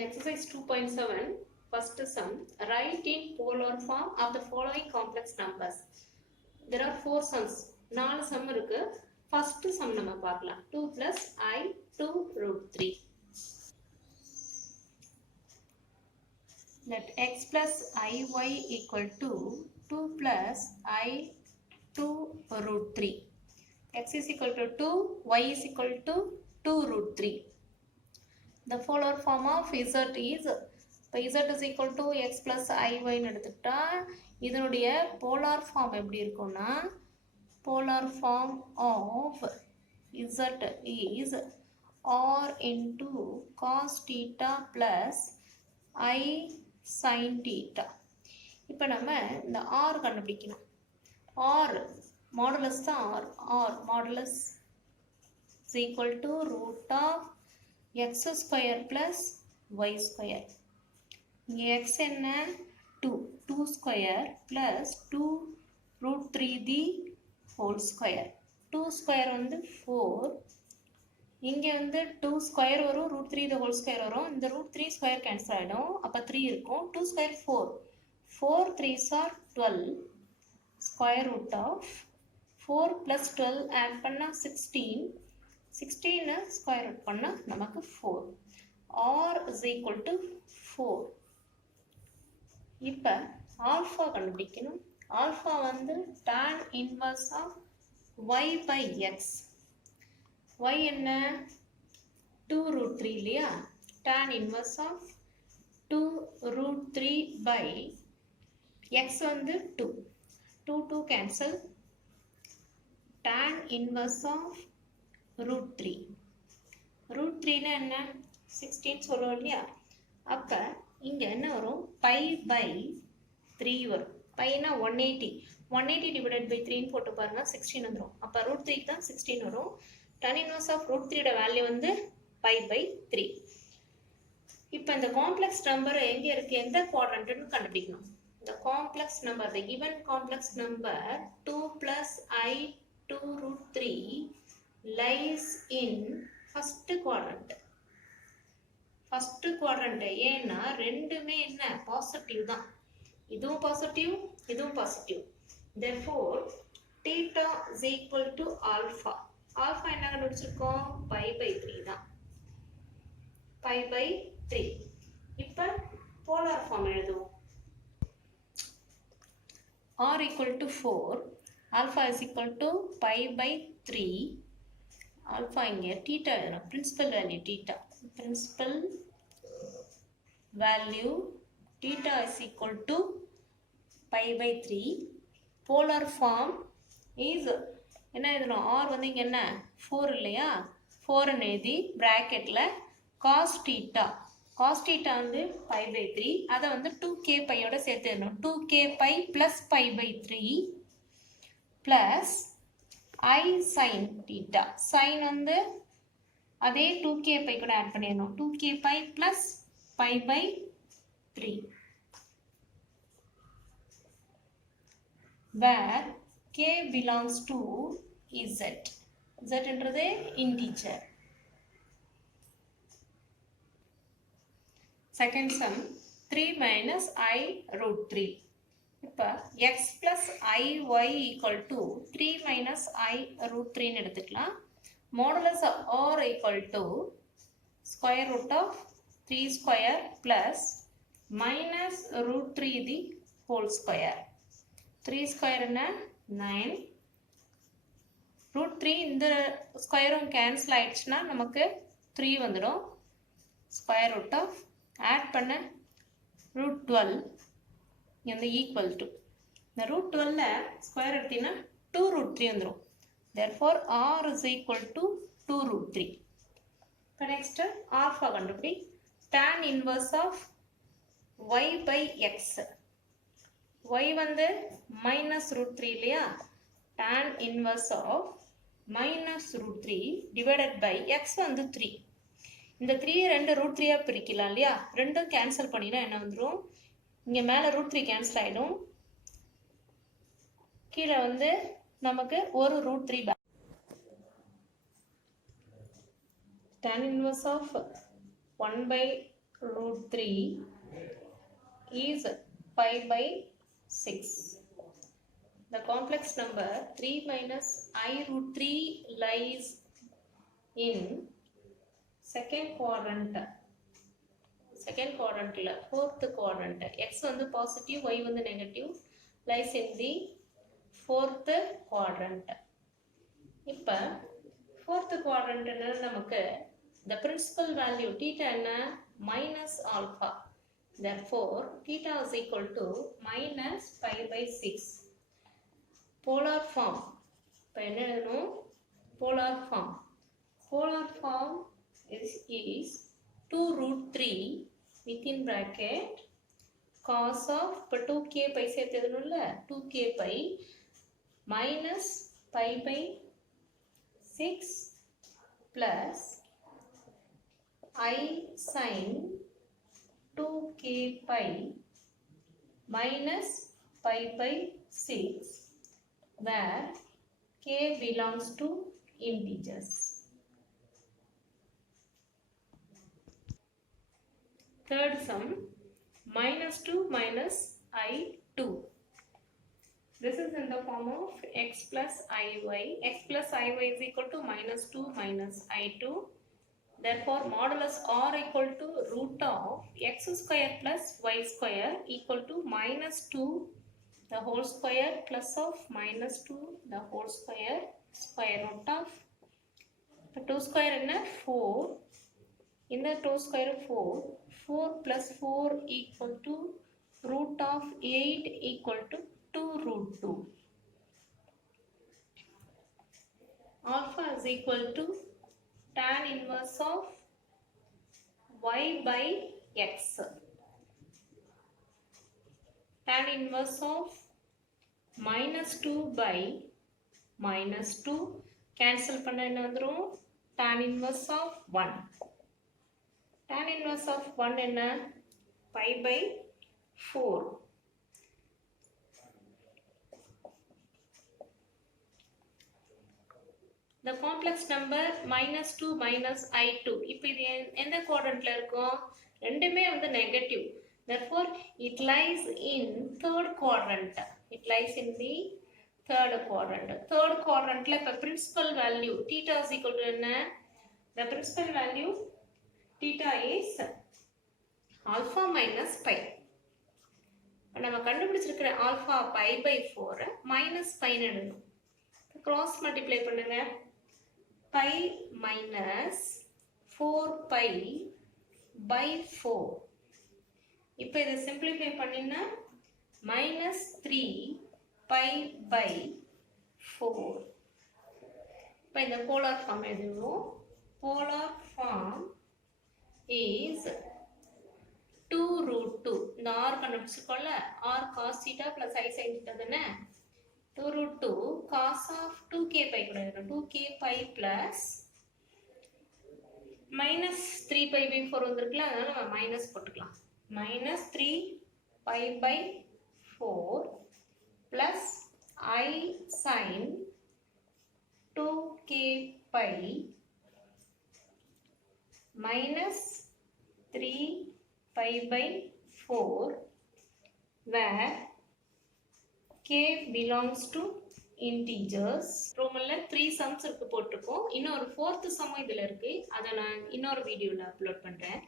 Exercise 2.7 first sum. Write in polar form of the following complex numbers. There are 4 sums. 4 sum இருக்கு. First sum நம்ம பார்க்கலாம். 2 plus I 2 root 3. Let x plus iy equal to 2 plus I 2 root 3. X is equal to 2, y is equal to 2 root 3. The polar form of z is, இப்போ z is equal to x plus iy எடுத்துட்டா இதனுடைய polar form எப்படி இருக்கும்னா polar form of z is r into cos theta plus I sin theta. இப்போ நம்ம இந்த r கண்டுபிடிக்கணும். r modulus தான் r modulus is equal to root of x square plus y square. இங்கே x என்ன 2 square plus 2 root 3 the whole square. 2 square வந்து 4. இங்கே வந்து 2 square வரும் root 3 the whole square வரும். இந்த root 3 square cancel ஆகிடும். அப்போ 3 இருக்கும். 2 square 4. 4 3s are 12. Square root of 4 plus 12 add பண்ணா 16. 16 square root பண்ணா நமக்கு 4. R is equal to 4. இப்போ alpha கண்டுபிடிக்கணும். alpha வந்து tan inverse of y by x. y என்ன 2 root 3 இல்லையா? tan inverse of 2 root 3 by x வந்து 2. 2 cancel. tan inverse of root 3. root 3 னா என்ன 16 சொல்லுவோம் இல்லையா? அப்போ இங்கே என்ன வரும் pi by 3 வரும். பைனா 180. 180 divided by 3 போட்டு பாருங்க 16 வந்துடும். அப்போ root 3 தான் 16 வரும். tan inverse of root 3 ஓட வேல்யூ வந்து pi by 3. இப்போ இந்த காம்ப்ளெக்ஸ் நம்பர் எங்கே இருக்குது, எந்த குவாட்ரண்ட்னு கண்டுபிடிக்கணும். The complex number, the given complex number 2 plus I 2 root 3 lies in first quadrant. First quadrant ஏன்னா ரெண்டுமே என்ன பாசிட்டிவ் தான். இதுவும் பாசிட்டிவ், இதுவும் positive. Therefore, theta is equal to alpha. Alpha என்ன கண்டுபிடிச்சிருக்கோம் pi by 3 தான். pi by 3. இப்போ polar form எழுதுவோம். R equal to 4, alpha is equal to pi by 3. Alpha இங்கே theta எழுதணும். Principal value theta. Principal value theta is equal to pi by 3. Polar form is என்ன எழுதணும், R வந்து இங்கே என்ன 4 இல்லையா? 4 எழுதி bracketல cos theta. cos theta வந்து pi by 3. அதை வந்து 2k பையோட சேர்த்து எழுதணும். 2k pi plus pi by 3 plus I sin theta. sin வந்து அதே 2k pi கூட ஆட் பண்ணிடணும். 2k pi plus pi by 3. Where k belongs to z. z என்றது integer. Second sum 3 minus I root 3. இப்போ x plus iy equal to 3 minus I root 3 எடுத்துக்கலாம். Modulus of r equal to square root of 3 square plus minus root 3 the whole square. 3 square என்ன 9. root 3 இந்த ஸ்கொயரும் cancel ஆயிடுச்சுன்னா நமக்கு 3 வந்துடும். square root of add பண்ண root 12 இங்கே வந்து equal to இந்த root 12ல ஸ்கொயர் எடுத்தீங்கன்னா 2 root 3 வந்துடும். therefore r is equal to 2 root 3. இப்போ நெக்ஸ்ட் alpha கண்டுபிடி. tan inverse of y by x. y வந்து minus root 3 இல்லையா? tan inverse of minus root 3 divided by x வந்து 3. இந்த 3 ரெண்டு root 3 பிரிக்கலாம் இல்லையா? ரெண்டும் கேன்சல் பண்ணினா என்ன வந்துடும், இங்கே மேலே root 3 கேன்சல் ஆகிடும். கீழே வந்து நமக்கு ஒரு root 3 tan inverse of 1 by root 3 is pi by 6. The complex number 3 minus I root 3 lies in second quadrant. Fourth quadrant. X வந்து positive, Y வந்து negative, lies in the fourth quadrant. இப்ப fourth quadrant நமக்கு the principal value theta என்ன minus alpha. Therefore theta is equal to minus pi by 6. Polar form. இப்ப என்ன எழுதணும்? Polar form is 2 root 3 within bracket cos of இப்போ 2k pi சேர்த்து எழுதணும்ல 2k pi minus pi by 6 plus I sin 2k pi minus pi by 6 where k belongs to integers. Third sum, minus 2 minus I2. This is in the form of x plus iy. X plus iy is equal to minus 2 minus I2. Therefore, modulus r equal to root of x square plus y square equal to minus 2 the whole square plus of minus 2 the whole square root of 2 square என்ன 4 இந்த 2 square 4 plus 4 equal to root of 8 equal to 2 root 2. Alpha is equal to tan inverse of y by x. Tan inverse of minus 2 by minus 2 cancel பண்ண என்ன வந்துரும் tan inverse of 1. Tan inverse of 1 என்ன pi by 4. The complex number minus 2 minus I2. இப்போ இது எந்த quadrantல இருக்கும் ரெண்டுமே வந்து negative. Therefore, it lies in third quadrant. It lies in the third quadrant. Third quadrant la principal value theta is equal to என்ன? The principal value theta is alpha minus pi. நம்ம கண்டுபிடிச்சிருக்கிற alpha pi by 4 minus pi ன்னு எழுதணும். Cross multiply பண்ணுங்க. Pi minus 4 pi by 4. இப்போ இதை simplify பண்ணினா minus 3 pi by 4. இப்போ இந்த polar form எழுதுவோம். Polar form is 2 root 2. இந்த r கண்டுபிடிச்சிருக்கோம்ல r cos theta plus I sin theta தானே 2 root 2 cos of 2k pi கூட இருக்கும் 2k pi plus minus 3 pi by 4 வந்திருக்குல அதனால நம்ம மைனஸ் போட்டுக்கலாம் minus 3 pi by 4 plus I sin 2k pi minus 3 pi by 4 where k belongs to integers. ரோமன்ல 3 sums இருக்கு போட்டுருக்கோம் இன்னொரு fourth sum இதுல இருக்கு அதை நான் இன்னொரு வீடியோல அப்லோட் பண்றேன்